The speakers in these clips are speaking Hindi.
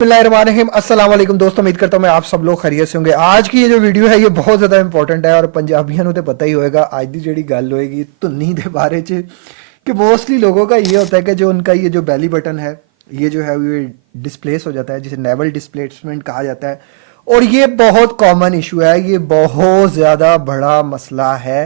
बिस्मिल्लाहिर्रहमानिर्रहीम। अस्सलाम वालेकुम दोस्तों, उम्मीद करता हूँ मैं आप सब लोग खैरियत से होंगे। आज की ये जो वीडियो है ये बहुत ज़्यादा इंपॉर्टेंट है और पंजाबियों ਨੂੰ तो पता ही होएगा। आज की जी गल होएगी धुन्नी के बारे च कि मोस्टली लोगों का ये होता है कि जो उनका ये जो बेली बटन है ये जो है ये डिस्प्लेस हो जाता है, जिसे नेवल डिस्प्लेसमेंट कहा जाता है। और ये बहुत कॉमन इशू है, ये बहुत ज़्यादा बड़ा मसला है।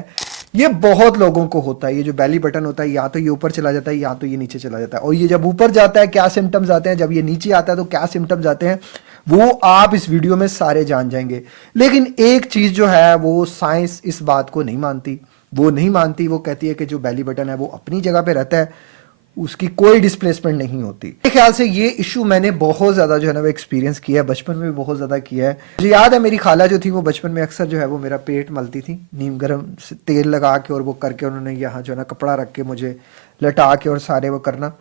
ये बहुत लोगों को होता है। ये जो बेली बटन होता है या तो ये ऊपर चला जाता है या तो ये नीचे चला जाता है। और ये जब ऊपर जाता है क्या सिम्टम्स आते हैं, जब ये नीचे आता है तो क्या सिम्टम्स आते हैं, वो आप इस वीडियो में सारे जान जाएंगे। लेकिन एक चीज़ जो है वो साइंस इस बात को नहीं मानती। वो कहती है कि जो बेली बटन है वो अपनी जगह पे रहता है, उसकी कोई डिस्प्लेसमेंट नहीं होती। मेरे ख्याल से ये इशू मैंने बहुत ज़्यादा जो है ना वो एक्सपीरियंस किया है, बचपन में भी बहुत ज़्यादा किया है। मुझे याद है मेरी खाला जो थी वो बचपन में अक्सर जो है वो मेरा पेट मलती थी, नीम गर्म से तेल लगा के और वो करके उन्होंने यहाँ जो है ना कपड़ा रख के मुझे लटा के और सारे वो करना।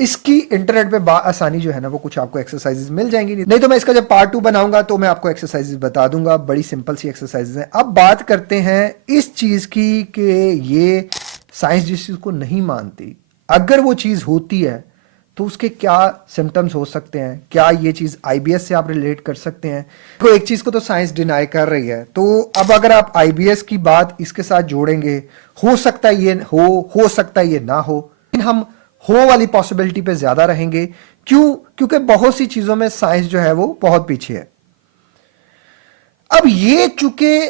इसकी इंटरनेट पे आसानी जो है ना वो कुछ आपको एक्सरसाइजेज मिल जाएंगी, नहीं तो मैं इसका जब पार्ट 2 बनाऊंगा तो मैं आपको एक्सरसाइजेज बता दूंगा। बड़ी सिंपल सी एक्सरसाइजेज हैं। अब बात करते हैं इस चीज़ की कि ये साइंस जिस चीज़ को नहीं मानती, अगर वो चीज़ होती है तो उसके क्या सिम्टम्स हो सकते हैं, क्या ये चीज़ आईबीएस से आप रिलेट कर सकते हैं। तो एक चीज़ को तो साइंस डिनाई कर रही है, तो अब अगर आप आईबीएस की बात इसके साथ जोड़ेंगे, हो सकता है ये हो सकता है ये ना हो, लेकिन हम हो वाली पॉसिबिलिटी पे ज़्यादा रहेंगे। क्यों? क्योंकि बहुत सी चीज़ों में साइंस जो है वो बहुत पीछे है। अब ये चूंकि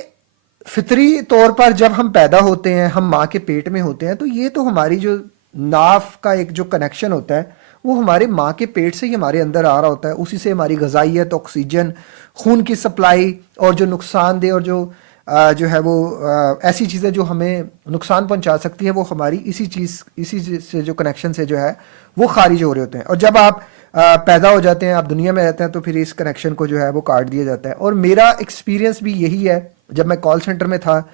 फितरी तौर पर जब हम पैदा होते हैं, हम माँ के पेट में होते हैं, तो ये तो हमारी जो नाफ का एक जो कनेक्शन होता है वो हमारे माँ के पेट से ही हमारे अंदर आ रहा होता है। उसी से हमारी ग़िज़ाइयत, ऑक्सीजन, खून की सप्लाई और जो नुकसानदेह और जो है वो ऐसी चीज़ें जो हमें नुकसान पहुंचा सकती है वो हमारी इसी से जो कनेक्शन से जो है वो खारिज हो रहे होते हैं। और जब आप पैदा हो जाते हैं, आप दुनिया में रहते हैं, तो फिर इस कनेक्शन को जो है वो काट दिया जाता है। और मेरा एक्सपीरियंस भी यही है। जब मैं कॉल सेंटर में था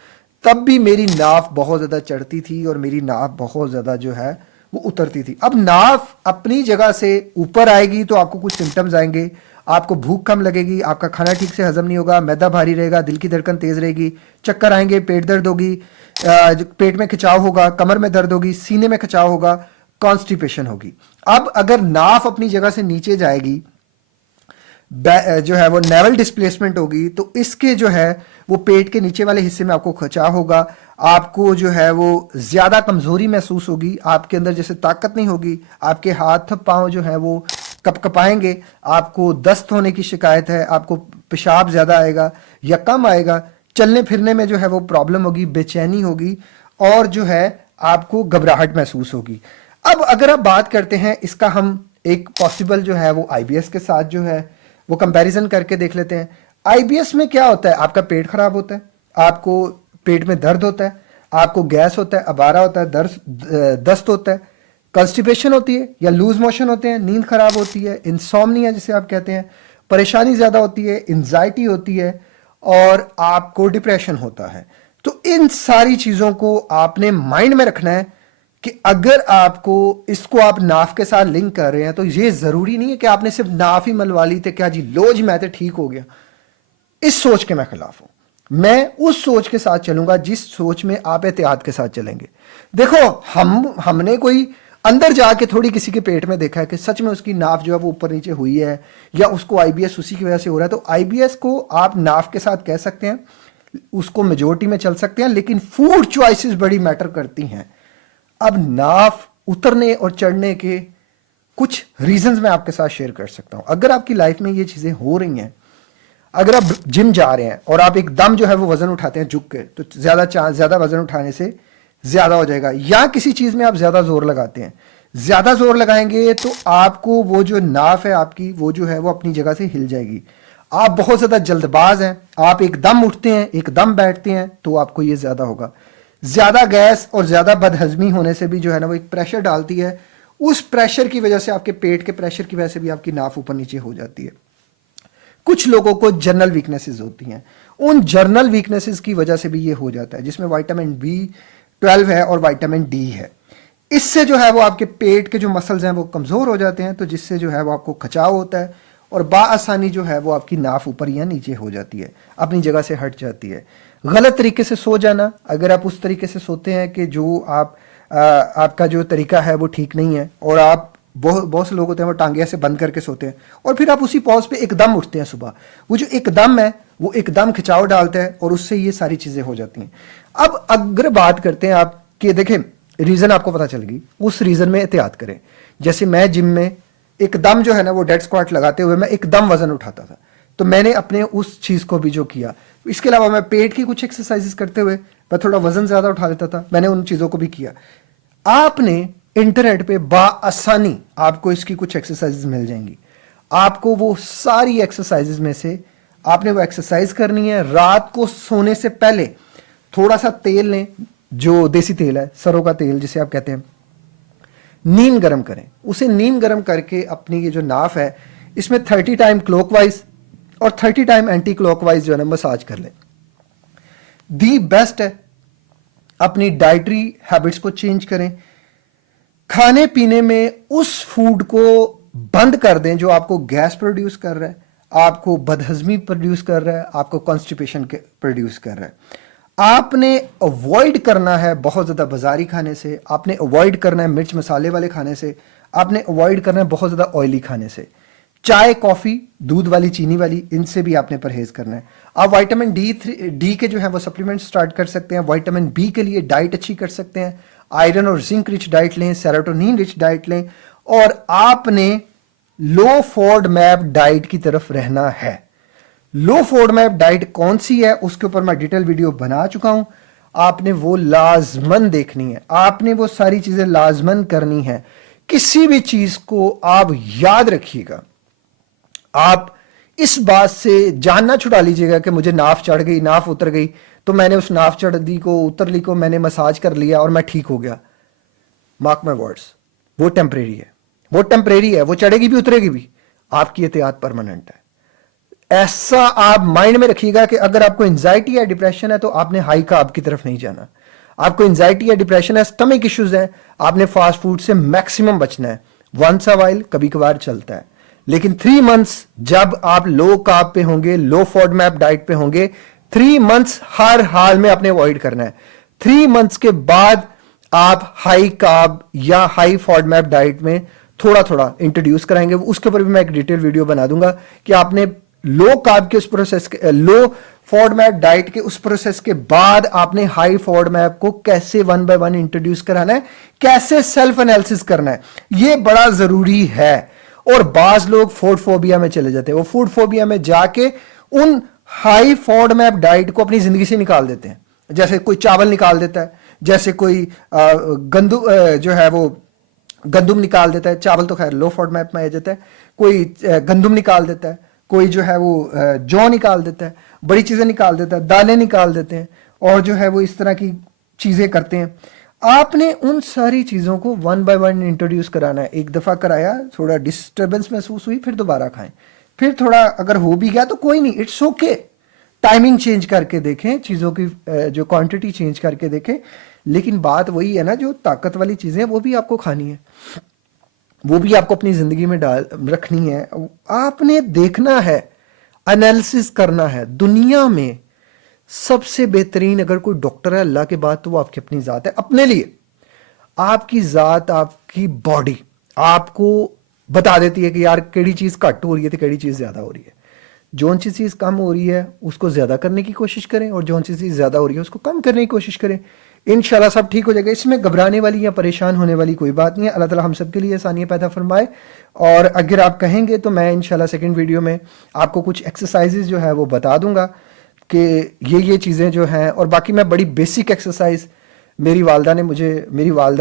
तब भी मेरी नाफ बहुत ज़्यादा चढ़ती थी और मेरी नाफ बहुत ज़्यादा जो है वो उतरती थी। अब नाफ अपनी जगह से ऊपर आएगी तो आपको कुछ सिम्टम्स आएंगे। आपको भूख कम लगेगी, आपका खाना ठीक से हजम नहीं होगा, मैदा भारी रहेगा, दिल की धड़कन तेज़ रहेगी, चक्कर आएंगे, पेट दर्द होगी, पेट में खिंचाव होगा, कमर में दर्द होगी, सीने में खिंचाव होगा, कॉन्स्टिपेशन होगी। अब अगर नाफ अपनी जगह से नीचे जाएगी, जो है वो नेवल डिस्प्लेसमेंट होगी, तो इसके जो है वो पेट के नीचे वाले हिस्से में आपको खिंचाव होगा, आपको जो है वो ज़्यादा कमज़ोरी महसूस होगी, आपके अंदर जैसे ताकत नहीं होगी, आपके हाथ पाँव जो है वो कपकपाएंगे, आपको दस्त होने की शिकायत है, आपको पेशाब ज़्यादा आएगा या कम आएगा, चलने फिरने में जो है वो प्रॉब्लम होगी, बेचैनी होगी और जो है आपको घबराहट महसूस होगी। अब अगर आप बात करते हैं इसका, हम एक पॉसिबल जो है वो आईबीएस के साथ जो है वो कंपैरिजन करके देख लेते हैं। आईबीएस में क्या होता है, आपका पेट खराब होता है, आपको पेट में दर्द होता है, आपको गैस होता है, अबारा होता है, दस्त होता है, कॉन्स्टिपेशन होती है या लूज मोशन होते हैं, नींद खराब होती है, इंसोम्निया जिसे आप कहते हैं, परेशानी ज़्यादा होती है, एंजाइटी होती है और आपको डिप्रेशन होता है। तो इन सारी चीज़ों को आपने माइंड में रखना है कि अगर आपको इसको आप नाफ के साथ लिंक कर रहे हैं तो ये ज़रूरी नहीं है कि आपने सिर्फ नाफ ही मनवा ली तो क्या जी लो जी मैं तो ठीक हो गया। इस सोच के मैं खिलाफ हूं। मैं उस सोच के साथ चलूंगा जिस सोच में आप एहतियात के साथ चलेंगे। देखो, हमने कोई अंदर जाके थोड़ी किसी के पेट में देखा है कि सच में उसकी नाफ जो है वो ऊपर नीचे हुई है या उसको आईबीएस उसी की वजह से हो रहा है। तो आईबीएस को आप नाफ के साथ कह सकते हैं, उसको मेजोरिटी में चल सकते हैं, लेकिन फूड चॉइसेस बड़ी मैटर करती हैं। अब नाफ उतरने और चढ़ने के कुछ रीजंस मैं आपके साथ शेयर कर सकता हूं। अगर आपकी लाइफ में ये चीज़ें हो रही हैं, अगर आप जिम जा रहे हैं और आप एकदम जो है वो वजन उठाते हैं झुक के, तो ज़्यादा वजन उठाने से ज़्यादा हो जाएगा। या किसी चीज़ में आप ज़्यादा जोर लगाते हैं, ज़्यादा जोर लगाएंगे तो आपको वो जो नाफ है आपकी वो जो है वो अपनी जगह से हिल जाएगी। आप बहुत ज़्यादा जल्दबाज हैं, आप एकदम उठते हैं एकदम बैठते हैं, तो आपको ये ज़्यादा होगा। ज़्यादा गैस और ज़्यादा बदहजमी होने से भी जो है ना वो एक प्रेशर डालती है। उस प्रेशर की वजह से, आपके पेट के प्रेशर की वजह से भी आपकी नाफ ऊपर नीचे हो जाती है। कुछ लोगों को जर्नल वीकनेसेस होती हैं, उन जर्नल वीकनेसेस की वजह से भी ये हो जाता है, जिसमें विटामिन B12 है और विटामिन D है। इससे जो है वो आपके पेट के जो मसल्स हैं वो कमज़ोर हो जाते हैं, तो जिससे जो है वो आपको खिंचाव होता है और बाआसानी जो है वो आपकी नाफ ऊपर या नीचे हो जाती है, अपनी जगह से हट जाती है। गलत तरीके से सो जाना, अगर आप उस तरीके से सोते हैं कि जो आपका जो तरीका है वो ठीक नहीं है और आप बहुत बहुत से लोग होते हैं वो टांगे ऐसे बंद करके सोते हैं और फिर आप उसी पॉज पे एकदम उठते हैं सुबह। वो जो एकदम है वो एकदम खिंचाव डालता है और उससे ये सारी चीजें हो जाती हैं। अब अगर बात करते हैं आप कि देखें रीजन आपको पता चल गई, उस रीजन में एहतियात करें। जैसे मैं जिम में एकदम जो है ना वो डेड स्क्वाट लगाते हुए मैं एकदम वजन उठाता था, तो मैंने अपने उस चीज को भी जो किया। इसके अलावा मैं पेट की कुछ एक्सरसाइजेस करते हुए मैं थोड़ा वजन ज्यादा उठा लेता था, मैंने उन चीजों को भी किया। आपने इंटरनेट पे बाआसानी आपको इसकी कुछ एक्सरसाइजेस मिल जाएंगी। आपको वो सारी एक्सरसाइजेस में से आपने वो एक्सरसाइज करनी है। रात को सोने से पहले थोड़ा सा तेल लें, जो देसी तेल है, सरों का तेल जिसे आप कहते हैं, नीम गर्म करें। उसे नीम गर्म करके अपनी ये जो नाफ है इसमें 30 टाइम क्लॉकवाइज और 30 टाइम एंटी क्लॉकवाइज जो है ना मसाज कर लें। दी बेस्ट है। अपनी डाइटरी हैबिट्स को चेंज करें। खाने पीने में उस फूड को बंद कर दें जो आपको गैस प्रोड्यूस कर रहा है, आपको बदहजमी प्रोड्यूस कर रहा है, आपको कॉन्स्टिपेशन प्रोड्यूस कर रहा है। आपने अवॉइड करना है बहुत ज़्यादा बाजारी खाने से, आपने अवॉइड करना है मिर्च मसाले वाले खाने से, आपने अवॉइड करना है बहुत ज़्यादा ऑयली खाने से। चाय, कॉफ़ी, दूध वाली, चीनी वाली, इनसे भी आपने परहेज करना है। आप विटामिन डी के जो है वो सप्लीमेंट स्टार्ट कर सकते हैं। विटामिन बी के लिए डाइट अच्छी कर सकते हैं। आयरन और जिंक रिच डाइट लें, सेरोटोनिन रिच डाइट लें और आपने लो फोर्डमैप डाइट की तरफ रहना है। लो फोर्डमैप डाइट कौन सी है उसके ऊपर मैं डिटेल वीडियो बना चुका हूं, आपने वो लाजमन देखनी है, आपने वो सारी चीजें लाजमन करनी है। किसी भी चीज को आप याद रखिएगा, आप इस बात से जानना छुड़ा लीजिएगा कि मुझे नाफ चढ़ गई, नाफ उतर गई, तो मैंने उस नाफ चढ़ को उतरली को मैंने मसाज कर लिया और मैं ठीक हो गया। मार्क माय वर्ड्स, वो टेम्परेरी है, वो टेम्परेरी है, वो चढ़ेगी भी उतरेगी भी। आपकी एहतियात परमानेंट है। ऐसा आप माइंड में रखिएगा कि अगर आपको एंजाइटी या डिप्रेशन है तो आपने हाई कार्ब की तरफ नहीं जाना। आपको एंजाइटी या डिप्रेशन है, स्टमक इश्यूज है, आपने फास्ट फूड से मैक्सिमम बचना है। वंस अ वाइल कभी कभार चलता है, लेकिन 3 मंथ्स जब आप लो कार्ब पे होंगे, लो फॉडमैप डाइट पे होंगे, 3 मंथ्स हर हाल में आपने अवॉइड करना है। 3 मंथ्स के बाद आप हाई कार्ब या हाई फॉडमैप डाइट में थोड़ा थोड़ा इंट्रोड्यूस कराएंगे। उसके ऊपर भी मैं एक डिटेल वीडियो बना दूंगा कि आपने लो कार्ब के उस प्रोसेस के, लो फॉडमैप डाइट के उस प्रोसेस के बाद आपने हाई फॉडमैप को कैसे 1 बाय 1 इंट्रोड्यूस कराना है, कैसे सेल्फ एनालिसिस करना है, यह बड़ा जरूरी है। और बाज लोग फूड फोबिया में चले जाते हैं, वो फूड फोबिया में जाके उन हाई फॉडमैप डाइट को अपनी जिंदगी से निकाल देते हैं। जैसे कोई चावल निकाल देता है, जैसे कोई जो है वो गंदुम निकाल देता है। चावल तो खैर लो फॉडमैप में आ जाता है। कोई गंदुम निकाल देता है, कोई जो है वो जौ निकाल देता है, बड़ी चीजें निकाल देता है, दालें निकाल देते हैं और जो है वो इस तरह की चीजें करते हैं। आपने उन सारी चीजों को 1 बाय 1 इंट्रोड्यूस कराना है। एक दफा कराया, थोड़ा डिस्टर्बेंस महसूस हुई, फिर दोबारा खाएं। फिर थोड़ा अगर हो भी गया तो कोई नहीं, इट्स ओके। टाइमिंग चेंज करके देखें, चीजों की जो क्वांटिटी चेंज करके देखें। लेकिन बात वही है ना, जो ताकत वाली चीजें वो भी आपको खानी है, वो भी आपको अपनी जिंदगी में डाल रखनी है। आपने देखना है, एनालिसिस करना है। दुनिया में सबसे बेहतरीन अगर कोई डॉक्टर है अल्लाह के बाद तो वो आपकी अपनी जात है। अपने लिए आपकी जात, आपकी बॉडी आपको बता देती है कि यार केड़ी चीज घट हो रही है तो केड़ी चीज ज्यादा हो रही है। जौन सी चीज कम हो रही है उसको ज्यादा करने की कोशिश करें और जौन सी चीज ज्यादा हो रही है उसको कम करने की कोशिश करें। इंशाल्लाह सब ठीक हो जाएगा। इसमें घबराने वाली या परेशान होने वाली कोई बात नहीं है। अल्लाह ताला हम सब के लिए आसानियां पैदा फरमाए। और अगर आप कहेंगे तो मैं इंशाल्लाह सेकंड वीडियो में आपको कुछ एक्सरसाइजेज जो है वो बता दूंगा कि ये चीज़ें जो हैं। और बाकी मैं बड़ी बेसिक एक्सरसाइज मेरी वालदा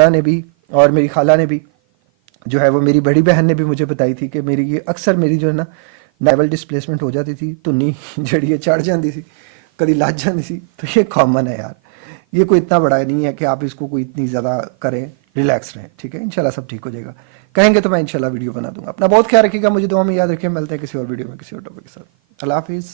ने भी और मेरी खाला ने भी जो है वो, मेरी बड़ी बहन ने भी मुझे बताई थी कि मेरी ये अक्सर मेरी जो है ना नाइवल डिस्प्लेसमेंट हो जाती थी, तो नी जड़ी है चढ़ जाती थी, कभी लज जाती थी। तो ये कॉमन है यार, ये कोई इतना बड़ा नहीं है कि आप इसको कोई इतनी ज़्यादा करें, रिलैक्स रहें, ठीक है। इंशाल्लाह सब ठीक हो जाएगा। कहेंगे तो मैं इंशाल्लाह वीडियो बना दूंगा। अपना बहुत ख्याल रखिएगा, मुझे दुआ में याद रखिए। मिलते हैं किसी और वीडियो में किसी और टॉपिक के साथ। अल्लाह हाफिज़।